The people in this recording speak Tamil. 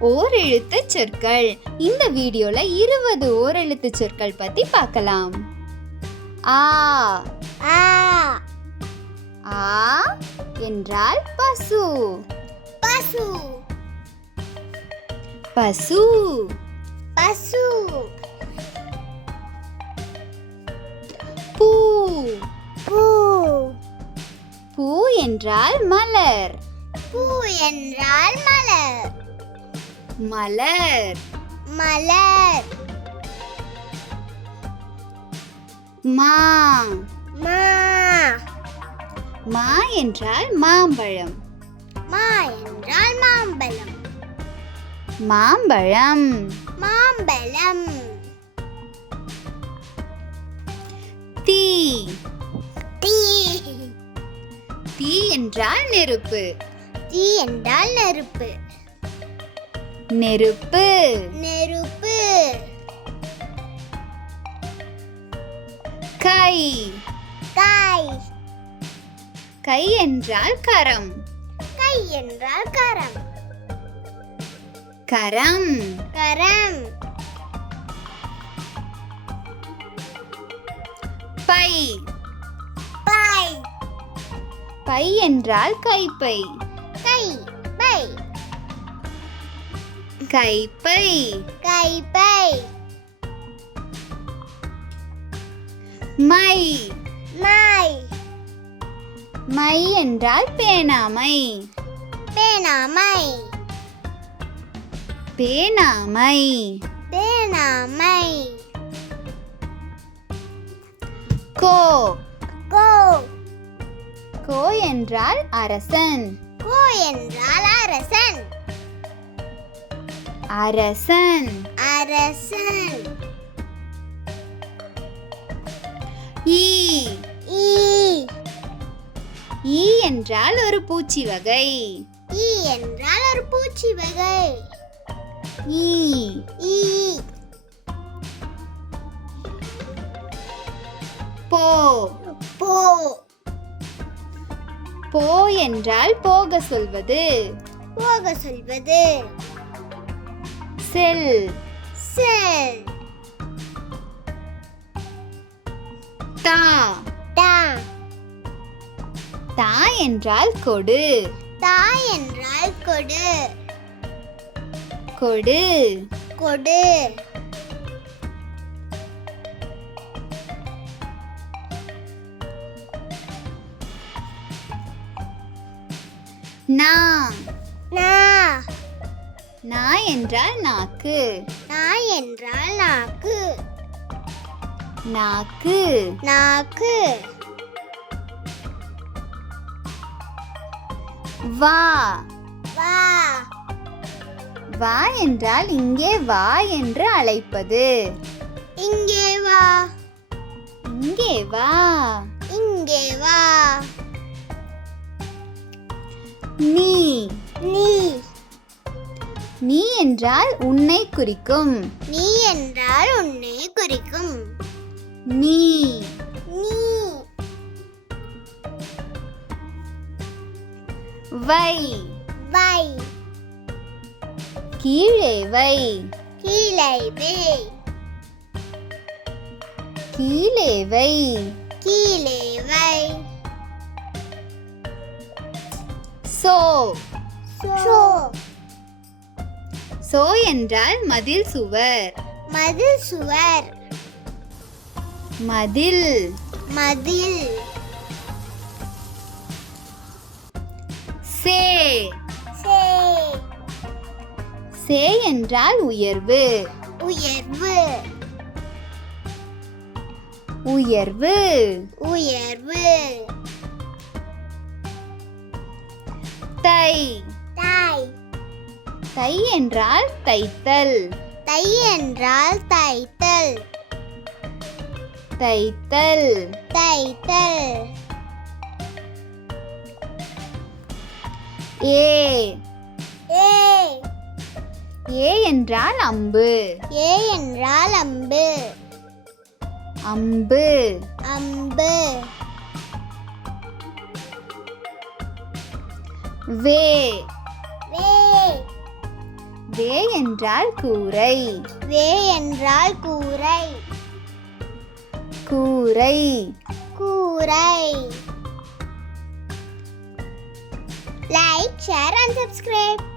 ஓரெழுத்து சொற்கள். இந்த வீடியோல 20 ஓரெழுத்து சொற்கள் பத்தி பார்க்கலாம். ஆ ஆ ஆ என்றால் பசு. பசு பசு. பசு பூ. பூ பூ என்றால் மலர். பூ என்றால் மலர். மலர். மலர் மா. மா மா என்றால் மாம்பழம். மா என்றால் மாம்பழம். மாம்பழம். மாம்பழம் தீ. தீ தீ என்றால் நெருப்பு. தீ என்றால் நெருப்பு. நெருப்பு. நெருப்பு கை. கை. கை என்றால் கரம். கை என்றால் கரம். கரம். கரம் பை. பை. பை என்றால் கைப்பை. கை. பை. கைப்பை. கைப்பை மை. மை. மை என்றால் பேனாமை. பேனாமை. பேனாமை. பேனாமை கோ. கோ. கோ என்றால் அரசன். கோ என்றால் அரசன். அரசன். அரசன் ஈ. ஈ. ஈ என்றால் ஒரு பூச்சி வகை. ஈ என்றால் ஒரு பூச்சி வகை. ஈ. ஈ. போ. போ. போ என்றால் போக சொல்வது. போக சொல்வது. செல். செல். தா. தா. தா என்றால் கொடு. தா என்றால் கொடு. கொடு. கொடு. நா. நா. நா என்றால் நாக்கு. நா என்றால் நாக்கு. நாக்கு. நாக்கு. வா. வா. வா என்றால் இங்கே வா என்று அழைப்பது. இங்கே வா. இங்கே வா. இங்கே வா. நீ. நீ. நீ என்றால் உன்னை குறிக்கும். நீ என்றால் உன்னை குறிக்கும். நீ. நீ. வை. வை. கீழே வை. கீழே வை. கீழே வை. கீழே வை. சோ. சோ. சோ என்றால் மதில் சுவர். மதில் சுவர். மதில். மதில். சே. சே. சே என்றால் உயர்வு. உயர்வு. உயர்வு. உயர்வு. தை. தை. தை என்றால் தைத்தல். தை என்றால் தைத்தல். தைத்தல். தைத்தல். ஏ. ஏ. ஏ என்றால் அம்பு. ஏ என்றால் அம்பு. அம்பு. அம்பு. வே. வே. வே என்றால் கூரை. வே என்றால் கூரை. கூரை. கூரை. Like, share and subscribe.